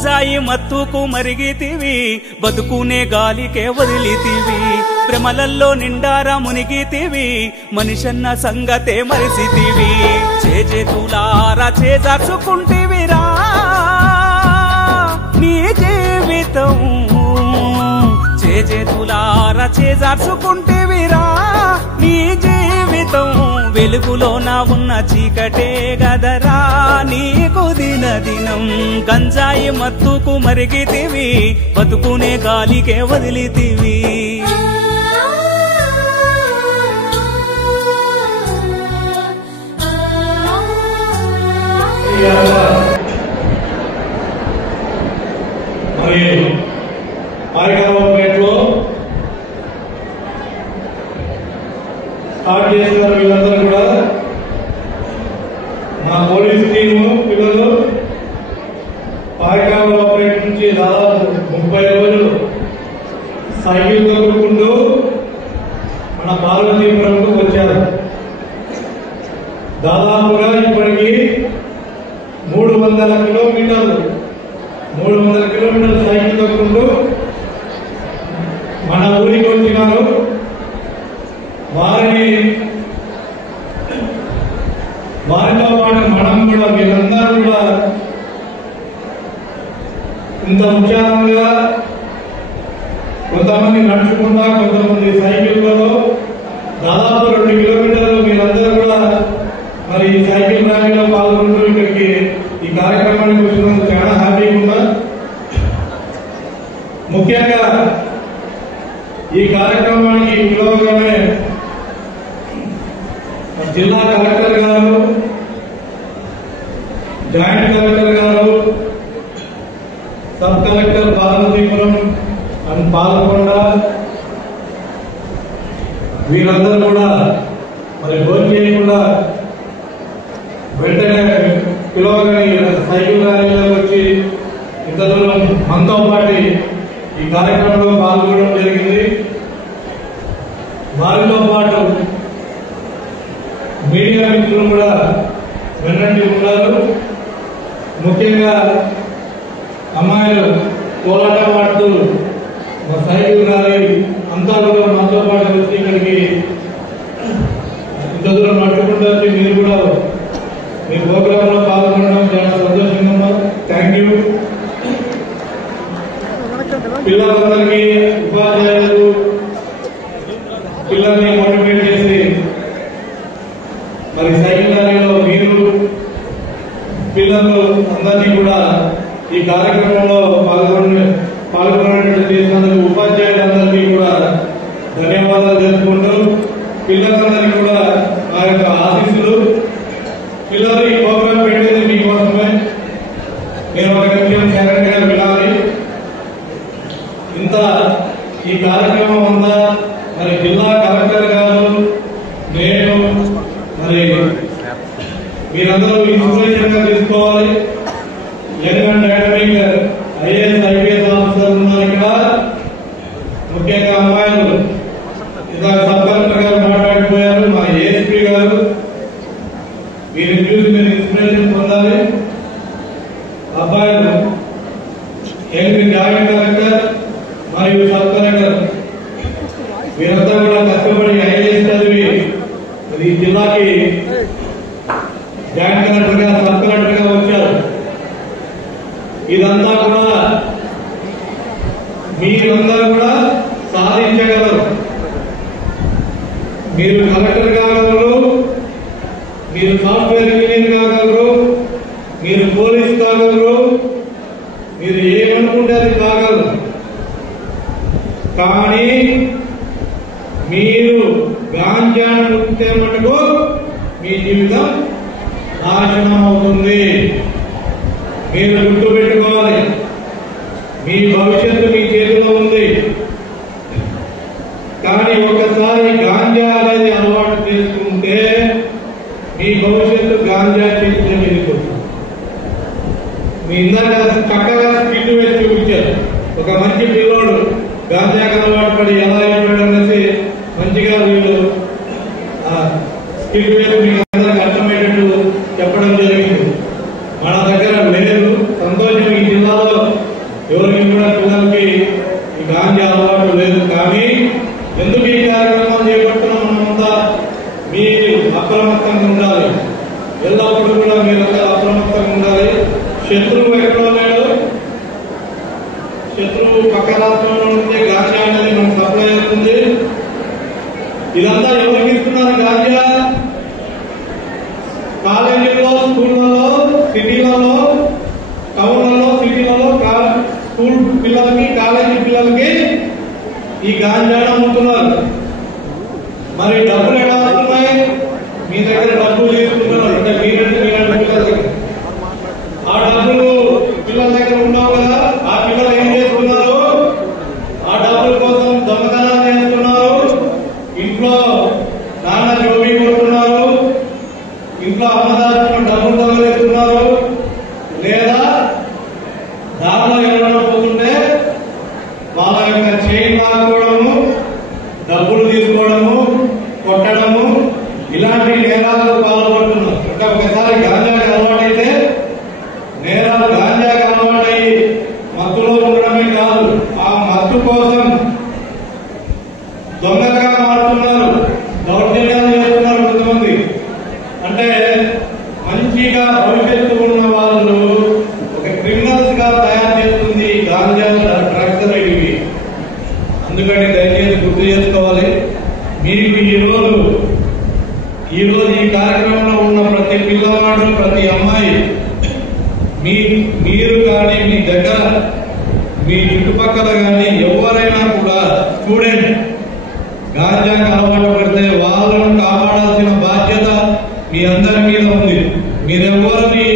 గంజాయి మత్తుకు మరిగితివి బతుకునే గాలికే వదిలితివి భ్రమలల్లో నిండారా మునిగితివి మనిషన్న సంగతే మరిసితివి చేతులారా చేజార్చుకుంటివిరా నీ జీవితం చేతులారా చేజార్చుకుంటివిరా నీ జీవితం వెలుగులోన ఉన్న చీకటే గదరా నీకు దినదినం గంజాయి మత్తుకు మరిగితివి బతుకునే గాలికే వదిలితివి స్టార్ట్ చేస్తున్నారు వీళ్ళందరూ కూడా మా పోలీస్ టీము పిల్లలు పాయకాల ఆపరేట్ నుంచి దాదాపు 30 రోజులు సైకిల్ తొక్కుకుంటూ మన పార్వతీపురంకు వచ్చారు. దాదాపుగా ఇప్పటికి 300 కిలోమీటర్లు సైకిల్ తొక్కుంటూ మన ఊరికి వచ్చినారు. వారితో పాటు మనం కూడా వీళ్ళందరూ కూడా ఇంత ఉత్సాహంగా కొంతమంది నడుచుకుంటా కొంతమంది సైకిళ్లలో దాదాపు 2 కిలోమీటర్లు మీరందరూ కూడా మరి సైకిల్ ర్యాలీలో పాల్గొంటూ ఇక్కడికి ఈ కార్యక్రమానికి వచ్చినందుకు చాలా హ్యాపీగా ఉన్నా. ముఖ్యంగా ఈ కార్యక్రమానికి పిలవగానే జిల్లా కలెక్టర్ గారు, జాయింట్ కలెక్టర్ గారు, సబ్ కలెక్టర్ పార్వతీపురం అండ్ పాల్గొండ వీరందరూ కూడా మరి భోజనం చేయకుండా వెంటనే పిలవగానే సైకిల్ ర్యాలీలో వచ్చి ఇంత దూరం మనతో పాటు ఈ కార్యక్రమంలో పాల్గొనడం జరిగింది. వారితో పాటు మీడియా మిత్రులు కూడా వెన్నంటి ఉన్నారు. ముఖ్యంగా అమ్మాయిలు కోలాటం ఆడుతూ సైకిల్ ర్యాలీ అంతా కూడా మనతో పాటు వచ్చి ఇక్కడికి ఇంత దూరం నడుచుకుంటూ వచ్చి మీరు కూడా మీ ప్రోగ్రామ్ లో పాల్గొనడం చాలా సంతోషంగా ఉన్నారు. Thank you. పిల్లలందరికీ ఉపాధ్యాయులు పిల్లల్ని మోటివేట్ చేసి మరి సైకిల్ ర్యాలీలో మీరు పిల్లలు అందరినీ కూడా ఈ కార్యక్రమంలో పాల్గొనేటట్టు చేసినందుకు ఉపాధ్యాయులందరికీ కూడా ధన్యవాదాలు తెలుపుకుంటూ పిల్లలందరికీ కూడా నా యొక్క ఆశీస్సులు. పిల్లలు ఈ ప్రోగ్రాం పెట్టేది మీకోసమే. మీరు ఒక నిమిషం సెకండ్గా వినాలి. ఇంత ఈ కార్యక్రమం ఉందా మరి జిల్లా కలెక్టర్ గారు నేను మరి మీరందరూ ఇన్స్పిరేషన్ గా తీసుకోవాలి. Young and dynamic IAS IPS officer ఉన్నారు ఇక్కడ. ముఖ్యంగా అమ్మాయిలు ఇలా సబ్ కలెక్టర్ గారు మాట్లాడిపోయారు, మా ఏఎస్పీ గారు. మీరు చూసి మీరు ఇన్స్పిరేషన్ పొందాలి. అబ్బాయిలు యంగ్ జాయింట్ కలెక్టర్ మరియు సబ్ కలెక్టర్ వీరంతా కూడా కష్టపడి ఐఏఎస్ చదివి ఈ జిల్లాకి జాయింట్ కలెక్టర్ గా సబ్ కలెక్టర్ గా వచ్చారు. ఇదంతా కూడా మీరందరూ కూడా సాధించగలరు. మీరు కలెక్టర్ కాగలరు, మీరు సాఫ్ట్వేర్ ఇంజనీర్ కాగలరు, మీరు పోలీస్ కాగలరు, మీరు ఏమనుకుంటే అది కాగలరు. కానీ మీరు గాంజాను ముక్తే మటుకు మీ జీవితం నాశనం అవుతుంది. మీరు గుర్తుపెట్టుకోవాలి. మీ భవిష్యత్తు మీ చేతిలో ఉంది. కానీ ఒకసారి గాంజా అనేది అలవాటు చేసుకుంటే మీ భవిష్యత్తు గాంజా చేతిలో వెళ్ళిపోతుంది. మీ ఇందాక చక్కగా స్కిట్ వేసి చూపించారు. ఒక మంచి పిల్లోడు గాంజాకి అలవాటు పడి ఎలా అయిపోయాడు అనేసి మంచిగా వీళ్ళు స్కిట్ వేసి మీకు అందరికి అర్థమయ్యేటట్టు చెప్పడం జరిగింది. మన దగ్గర లేదు. సంతోషం. ఈ జిల్లాలో శత్రువు ఎక్కడో లేడు, శత్రువు పక్క రాష్ట్రంలో ఉంటే గాంజా అనేది మనకు సప్లై అవుతుంది. ఇదంతా ఎవరికి ఇస్తున్నారు? గాంజా కాలేజీల్లో, స్కూళ్ళలో, సిటీలలో, టౌన్లలో, సిటీలలో స్కూల్ పిల్లలకి, కాలేజీ పిల్లలకి ఈ గాంజాను అమ్ముతున్నారు. మరి డబ్బులు ఎలా వస్తున్నాయి? మీ దగ్గర డబ్బులు తీసుకుంటున్నారు అంటే మీరంటే ఆ డబ్బులు పిల్లల దగ్గర ఉన్నావు కదా, ఆ పిల్లలు ఏం చేస్తున్నారు? ఆ డబ్బుల కోసం దొంగతనాలు చేస్తున్నారు, ఇంట్లో నాన్న జోబీ కొడుతున్నారు, ఇంట్లో అమ్మదారులు డబ్బులు దొంగలిస్తున్నారు, లేదా దారిలో ఎవరైనా పోతుంటే వాళ్ళ యొక్క చైన్ లాక్కోవడము, డబ్బులు తీసుకోవడము, కొట్టడము, ఇలాంటి నేరాలకు పాల్పడుతున్నారు. అంటే ఒకసారి గాంజాకి అలవాటైతే నేరాలు గాంజాకి అలవాటై మత్తులో ఉండడమే కాదు, ఆ మత్తు కోసం దొంగగా మారుతున్నారు, దౌర్జన్యాలు చేస్తున్నారు కొంతమంది. అంటే మంచిగా భవిష్యత్తు ఉన్న వాళ్ళు ఒక క్రిమినల్స్ గా తయారు చేస్తుంది గాంజా, డ్రగ్స్ అనేవి. అందుకని దయచేసి గుర్తు చేసుకోవాలి. మీకు ఈ రోజు ఈ కార్యక్రమంలో ఉన్న ప్రతి పిల్లవాడు, ప్రతి అమ్మాయి, మీరు కానీ మీ దగ్గర మీ చుట్టుపక్కల కానీ ఎవరైనా కూడా స్టూడెంట్ గాంజాకి అలవాటు పడితే వాళ్ళను కాపాడాల్సిన బాధ్యత మీ అందరి మీద ఉంది. మీరెవ్వరిని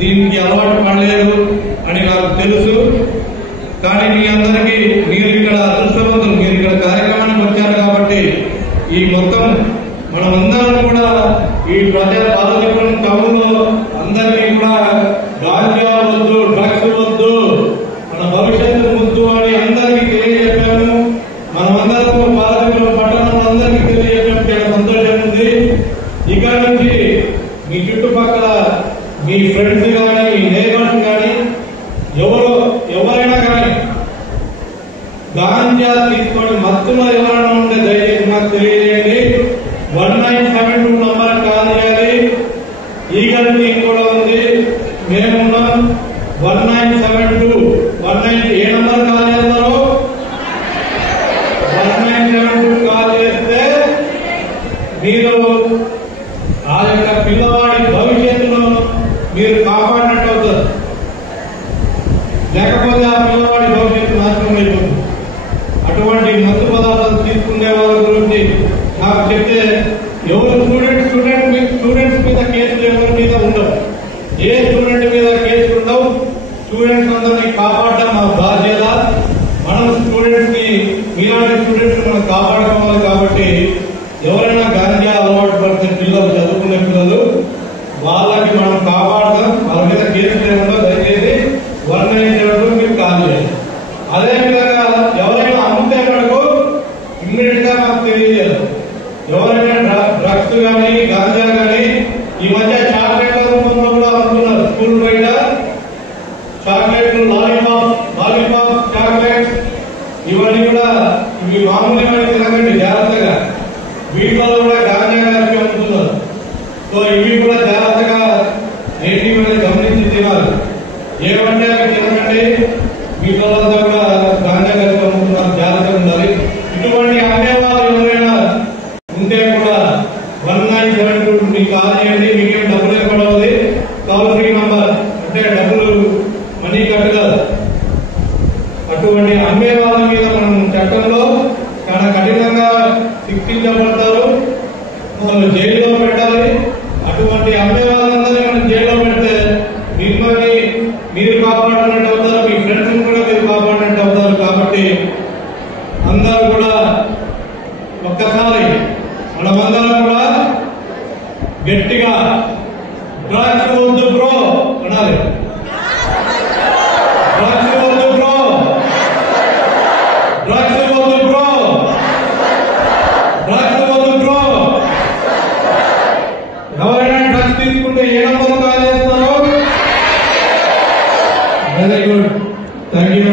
దీనికి అలవాటు పడలేదు అని నాకు తెలుసు. కానీ మీ అందరికీ మీరు ఇక్కడ అదృష్టవంతులు, మీరు ఇక్కడ కార్యక్రమానికి వచ్చారు కాబట్టి ఈ మొత్తం మనమందరం కూడా ఈ పార్వతీపురం టౌన్ లో అందరికీ కూడా గాంజా వద్దు, డ్రగ్స్ వద్దు, మన భవిష్యత్తు ముద్దు అని అందరికీ తెలియజెప్పాము. మనమందరం పార్వతీపురం పట్టణంలో అందరికీ తెలియజెప్పాము. చాలా సంతోషం ఉంది. ఇక్కడ నుంచి మీ చుట్టుపక్కల మీ ఫ్రెండ్స్ కానీ, మీ నేబర్స్ కానీ, ఎవరైనా కానీ గాంజా తీసుకొని మత్తులో ఎవరైనా ఉంటే దయచేసి మాకు తెలియజేయండి. 1972 నంబర్ కాల్ చేయాలి. ఈగల్ టీం కూడా ఉంది, మేమున్నాం. 1972 ఏ నంబర్ కాల్ చేస్తారు? 1972 కాల్ చేస్తే మీరు ఆ యొక్క పిల్లవాడి భవిష్యత్తును మీరు కాపాడినట్టు అవుతారు. లేకపోతే ఆ పిల్లవాడి భవిష్యత్తు నాశనం అయిపోతుంది. అటువంటి మత్తు పదార్థాలు తీసుకునే వాళ్ళ గురించి నాకు చెప్తే ఎవరు స్టూడెంట్స్ మీద కేసులు ఎవరి మీద ఉండవు. ఏ స్టూడెంట్ మీద కేసులు ఉండవు. స్టూడెంట్స్ అందరినీ కాపాడడం మా బాధ్యత. మనం స్టూడెంట్స్ ని, మీలాంటి స్టూడెంట్స్ మనం కాపాడుకోవాలి. కాబట్టి ఎవరైనా గాంజా అలవాటు పడితే పిల్లలు, చదువుకునే పిల్లలు, వాళ్ళకి మనం కాపాడదాం. వాళ్ళ మీద కేసులు ఏమన్నా దయచేసి 1972 మీరు కాల్ చేయాలి. అదేవిధంగా ఎవరైనా అమ్ముతే మనకు ఇమ్మీడియట్ గా మాకు తెలియజేయాలి. ఎవరైనా డ్రగ్స్ కానీ, గాంజా కానీ, ఈ మధ్య చాక్లెట్ల రూపంలో కూడా అమ్ముతున్నారు. స్కూల్ బయట చాక్లెట్లు, లాలీపాప్ చాక్లెట్స్, ఇవన్నీ కూడా ఇవి మామూలుగా తినకండి, జాగ్రత్తగా. వీటిలో కూడా గాంజా కలిపి అమ్ముతున్నారు. సో ఇవి కూడా జాగ్రత్తగా ఏంటి గమనించి తినాలి. ఏమంటే అవి తినకండి. వీటిలో కూడా గాంజా కలిపి అమ్ముతున్నారు, జాగ్రత్తగా ఉండాలి. ఇటువంటి అమ్మేవాళ్ళు ఎవరైనా ఉంటే కూడా 1972 మీకు కాల్ చేయండి. మీకేం డబ్బులు ఇవ్వడవుతుంది. టోల్ ఫ్రీ నంబర్, అంటే డబ్బులు మనీ కట్టగలరు. అటువంటి అమ్మే వాళ్ళ మీద మనం చట్టంలో చాలా కఠినంగా శిక్షించబడతారు, వాళ్ళు జైల్లో పెట్టాలి. అటువంటి అమ్మే వాళ్ళందరినీ మనం జైల్లో పెడితే మిమ్మల్ని మీరు కాపాడినట్టు అవుతారు, మీ ఫ్రెండ్స్ కూడా మీరు కాపాడినట్టు అవుతారు. కాబట్టి అందరూ కూడా ఒక్కసారి మనమందరం కూడా గట్టిగా డ్రగ్స్ వద్దు బ్రో అనాలి. డ్రగ్స్ వద్దు బ్రో, డ్రగ్స్ వద్దు బ్రో, డ్రగ్స్ వద్దు బ్రో. ఎవరైనా డ్రగ్స్ తీసుకుంటే ఏ నంబర్ కాల్ చేస్తారో? Very good, thank you.